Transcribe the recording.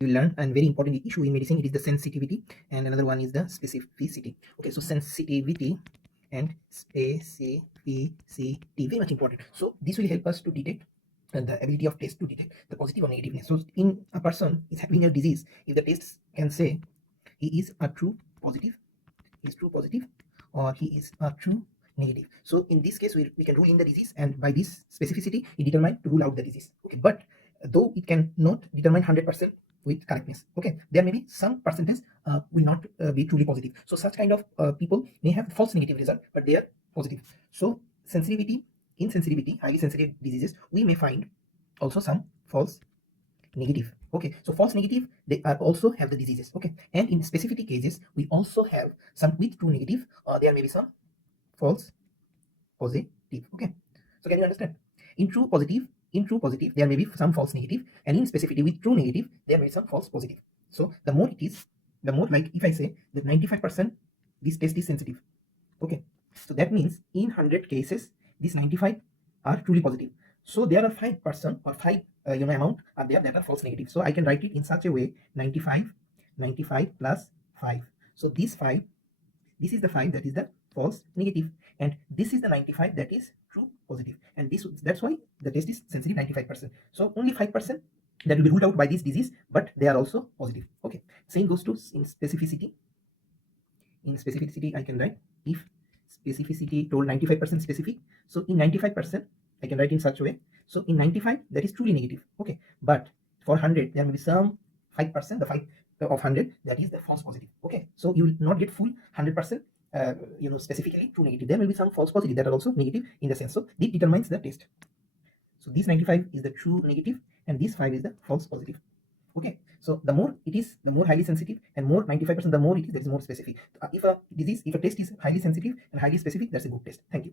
you learn, and very important issue in medicine, it is the sensitivity, and another one is the specificity. Okay, so sensitivity and specificity, very much important. So this will help us to detect the ability of test to detect the positive or negativeness. So in a person is having a disease, if the test can say he is a true positive, he is true positive, or he is a true negative, so in this case we can rule in the disease, and by this specificity it determine to rule out the disease. Okay, but though it can not determine 100% with correctness, okay, there may be some percentage will not be truly positive. So such kind of people may have false negative result, but they are positive. So sensitivity, in sensitivity, highly sensitive diseases, we may find also some false negative. Okay, so false negative, they are also have the diseases. Okay, and in specific cases we also have some with true negative, there may be some false positive. Okay, so can you understand? In true positive, there may be some false negative, and in specificity with true negative there may be some false positive. So the more it is, the more, like if I say that 95% this test is sensitive. Okay, so that means in 100 cases these 95 are truly positive. So there are 5% or 5 amount are there that are false negative. So I can write it in such a way: 95, 95 plus 5. So this 5, this is the 5 that is the false negative, and this is the 95 that is true positive, and this, that's why the test is sensitive 95%. So only 5% that will be ruled out by this disease, but they are also positive. Okay, same goes to in specificity. In specificity I can write, if specificity told 95% specific, so in 95% I can write in such a way. So in 95 that is truly negative. Okay, but for 100 there may be some 5%, the 5 of 100, that is the false positive. Okay, so you will not get full 100% specifically true negative. There may be some false positive that are also negative in the sense. So this determines the test. So this 95 is the true negative, and this 5 is the false positive. Okay, so the more it is, the more highly sensitive, and more 95%, the more it is, that is more specific. If a disease, if a test is highly sensitive and highly specific, that's a good test. Thank you.